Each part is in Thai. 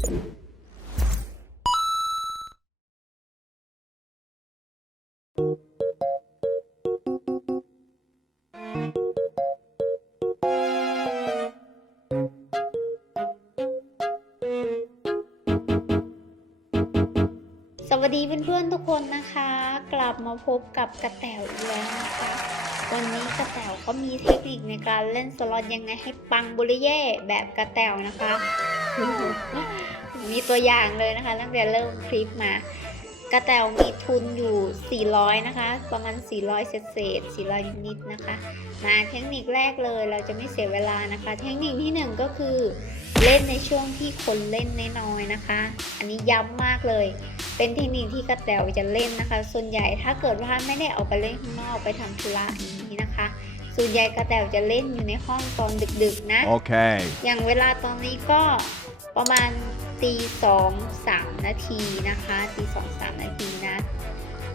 สวัสดีเพื่อนๆทุกคนนะคะ กลับมาพบกับกระแตวอีกแล้วนะคะ วันนี้กระแตวก็มีเทคนิคในการเล่นสล็อตยังไงให้ปังบุริเย่แบบกระแตวนะคะ มีตัวอย่างเลยนะคะ ตั้งแต่เริ่มคลิปมากระแตวมีทุนอยู่ 400 นะคะ ประมาณ 400 เศษเศษๆ400 นิดๆนะคะ มาเทคนิคแรกเลยเราจะไม่เสียเวลานะคะ เทคนิคที่หนึ่งก็คือเล่นในช่วงที่คนเล่นน้อยๆนะคะ อันนี้ย้ำมากเลย เป็นเทคนิคที่กระแตวจะเล่นนะคะ ส่วนใหญ่ถ้าเกิดว่าไม่ได้ออกไปเล่นข้างนอกไปทำธุระอย่างนี้นะคะ ส่วนใหญ่กระแตวจะเล่นอยู่ในห้องตอนดึกๆนะ Okay. อย่างเวลาตอนนี้ก็ ประมาณตีสองสามนาทีนะคะตีสองสามนาทีนะ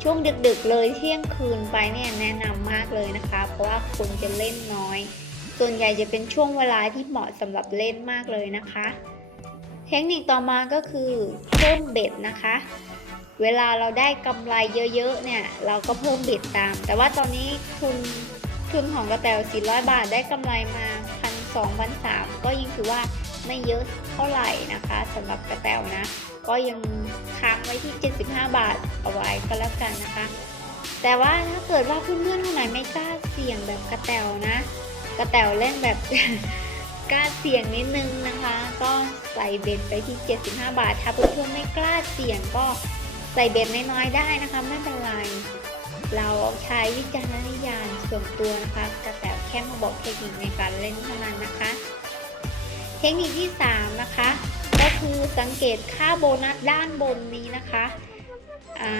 ช่วงดึกๆเลยเที่ยงคืนไปเนี่ยแนะนำมากเลยนะคะ เพราะว่าคนจะเล่นน้อย ส่วนใหญ่จะเป็นช่วงเวลาที่เหมาะสำหรับเล่นมากเลยนะคะ เทคนิคต่อมาก็คือเพิ่มเบ็ดนะคะ เวลาเราได้กำไรเยอะๆเนี่ยเราก็เพิ่มเบ็ดตาม แต่ว่าตอนนี้ทุนทุนของกระแตว400 บาทได้กำไรมาพันสองพันสามก็ยิ่งถือว่า ไม่เยอะเท่าไหร่นะคะสำหรับกระแตวนะ ก็ยังค้างไว้ที่ 75 บาทเอาไว้ก็แล้วกันนะคะ แต่ว่าถ้าเกิดว่าเพื่อนๆคนไหนไม่กล้าเสี่ยงแบบกระแตวนะ กระแตวเล่นแบบกล้าเสี่ยงนิดนึงนะคะ ก็ใส่เบ็ดไปที่ 75 บาท ถ้าเพื่อนๆไม่กล้าเสี่ยงก็ใส่เบ็ดน้อยๆได้นะคะไม่เป็นไรเราใช้วิจารณญาณส่วนตัวนะคะกระแตวแค่มาบอกเทคนิคในการเล่นเท่านั้นนะคะ ทคนิคที่ 3 นะคะ ก็คือสังเกตค่าโบนัสด้านบนนี้นะคะอ่า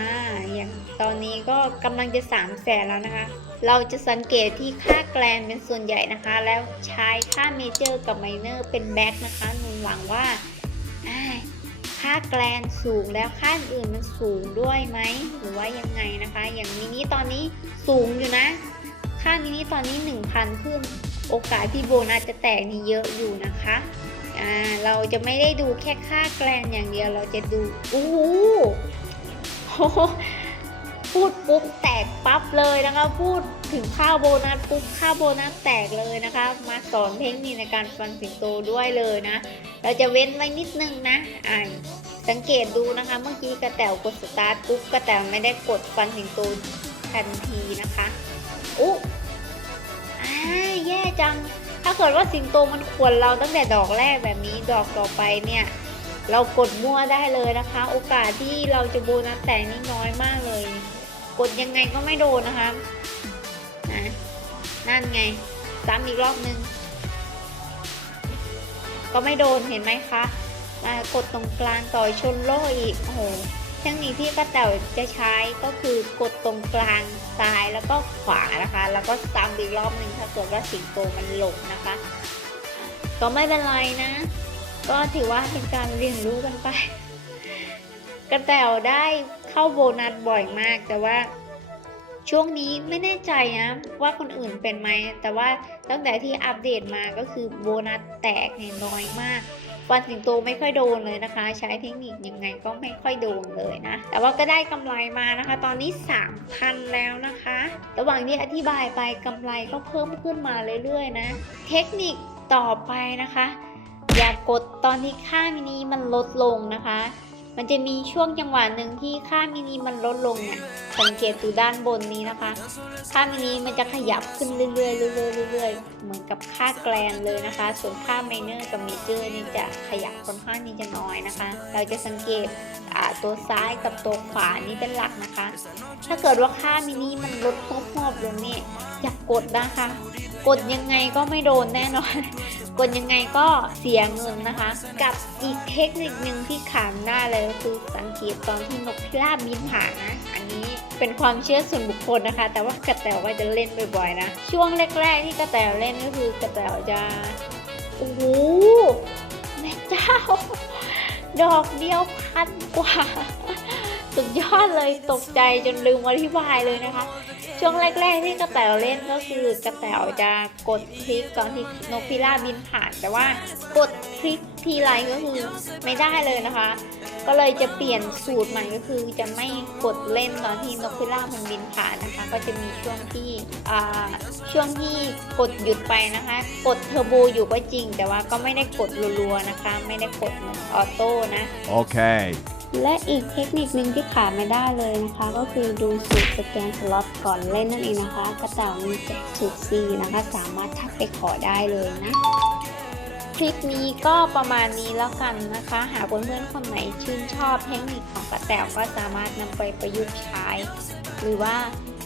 อย่างตอนนี้ก็กำลังจะ3 0 0แสนแล้วนะคะ เราจะสังเกตที่ค่าแกลนเป็นส่วนใหญ่นะคะ แล้วใช้ค่าเมเจอร์กับไมเนอร์เป็นแบ็คนะคะหนุนหวังว่าอ่าค่าแกลนสูงแล้วค่าอื่นมันสูงด้วยไหมหรือว่ายังไงนะคะ อย่างมินิตอนนี้สูงอยู่นะ ค่ามินิตอนนี้ 1,000 ขึ้น โอกาสที่โบนัสจะแตกนี่เยอะอยู่นะคะอ่าเราจะไม่ได้ดูแค่ค่าแกลนอย่างเดียวเราจะดูโอ้โหโอ้พูดปุ๊บแตกปั๊บเลยนะคะพูดถึงค่าโบนัสปุ๊บค่าโบนัสแตกเลยนะคะ มาสอนเทคนิคในการฟันสิงโตด้วยเลยนะ เราจะเว้นไว้นิดนึงนะอ่าสังเกตดูนะคะ เมื่อกี้กระแตวกดสตาร์ทปุ๊บกระแตวไม่ได้กดฟันสิงโตทันทีนะคะอุ๊ แย่จัง ถ้าเกิดว่าสิงโตมันควรเราตั้งแต่ดอกแรกแบบนี้ดอกต่อไปเนี่ย เรากดมั่วได้เลยนะคะ โอกาสที่เราจะโบนัสแตกนี่น้อยมากเลย กดยังไงก็ไม่โดนนะคะนะนั่นไง ซ้ำอีกรอบนึง ก็ไม่โดนเห็นไหมคะ มากดตรงกลางต่อยชนโล่อีก โอ้โห ทคนิคที่กระแตวจะใช้ก็คือกดตรงกลางซ้ายแล้วก็ขวานะคะ แล้วก็ซ้ำอีกรอบนึงถ้าเกิดว่าสิงโตมันหลบนะคะ ก็ไม่เป็นไรนะ ก็ถือว่าเป็นการเรียนรู้กันไป กระแตวได้เข้าโบนัสบ่อยมากแต่ว่า ช่วงนี้ไม่แน่ใจนะว่าคนอื่นเป็นไหม แต่ว่าตั้งแต่ที่อัปเดตมาก็คือโบนัสแตกเนี่ยน้อยมากฟันสิงโตไม่ค่อยโดนเลยนะคะ ใช้เทคนิคยังไงก็ไม่ค่อยโดนเลยนะ แต่ว่าก็ได้กำไรมานะคะ ตอนนี้ 3,000 แล้วนะคะ ระหว่างที่อธิบายไปกำไรก็เพิ่มขึ้นมาเรื่อยๆนะ เทคนิคต่อไปนะคะ อย่ากดตอนที่ค่ามินิมันลดลงนะคะ มันจะมีช่วงจังหวะหนึ่งที่ค่ามินิมันลดลงเนี่ยสังเกตดูด้านบนนี้นะคะ ค่ามินิมันจะขยับขึ้นเรื่อยๆเรื่อยๆเรื่อยๆเหมือนกับค่าแกลนเลยนะคะ ส่วนค่าไมเนอร์กับเมเจอร์นี่จะขยับค่อนข้างนี่จะน้อยนะคะ เราจะสังเกตตัวซ้ายกับตัวขวานี่เป็นหลักนะคะ ถ้าเกิดว่าค่ามินิมันลดพวบๆลงนี่อย่ากกดนะคะ กดยังไงก็ไม่โดนแน่นอน กดยังไงก็เสียเงินนะคะ กับอีกเทคนิคหนึ่งที่ขาม่ได้เลยก็คือสังเกตตอนที่นกพิราบบินผ่านนะอันนี้เป็นความเชื่อส่วนบุคคลนะคะ แต่ว่ากระแตว่าจะเล่นบ่อยๆนะ ช่วงแรกๆที่กระแตวเล่นก็คือกระแตวจะโอ้โหแม่เจ้า ดอกเดียวพันกว่า สุดยอดเลยตกใจจนลืมอธิบายเลยนะคะ ช่วงแรกๆที่กระแตวเล่นก็คือกระแตวจะกดคลิกตอนที่นกพิราบบินผ่าน แต่ว่ากดคลิกทีไรก็คือไม่ได้เลยนะคะ ก็เลยจะเปลี่ยนสูตรใหม่ก็คือจะไม่กดเล่นตอนที่นกพิราบมันบินผ่านนะคะ ก็จะมีช่วงที่อ่าช่วงที่กดหยุดไปนะคะ กดเทอร์โบอยู่ก็จริง แต่ว่าก็ไม่ได้กดรัวๆนะคะ ไม่ได้กดเหมือนออโต้นะ Okay. และอีกเทคนิคหนึ่งที่ขาดไม่ได้เลยนะคะ ก็คือดูสูตรสแกนสล็อตก่อนเล่นนั่นเองนะคะ กระต่ายมีสูตร C นะคะ สามารถทักไปขอได้เลยนะ คลิปนี้ก็ประมาณนี้แล้วกันนะคะ หากเพื่อนๆคนไหนชื่นชอบเทคนิคของกระแตวก็สามารถนำไปประยุกต์ใช้ หรือว่า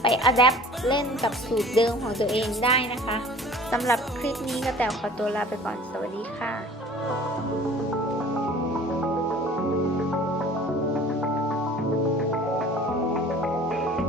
ไปอัดแอปเล่นกับสูตรเดิมของตัวเองได้นะคะสำหรับคลิปนี้กระแตวขอตัวลาไปก่อนสวัสดีค่ะ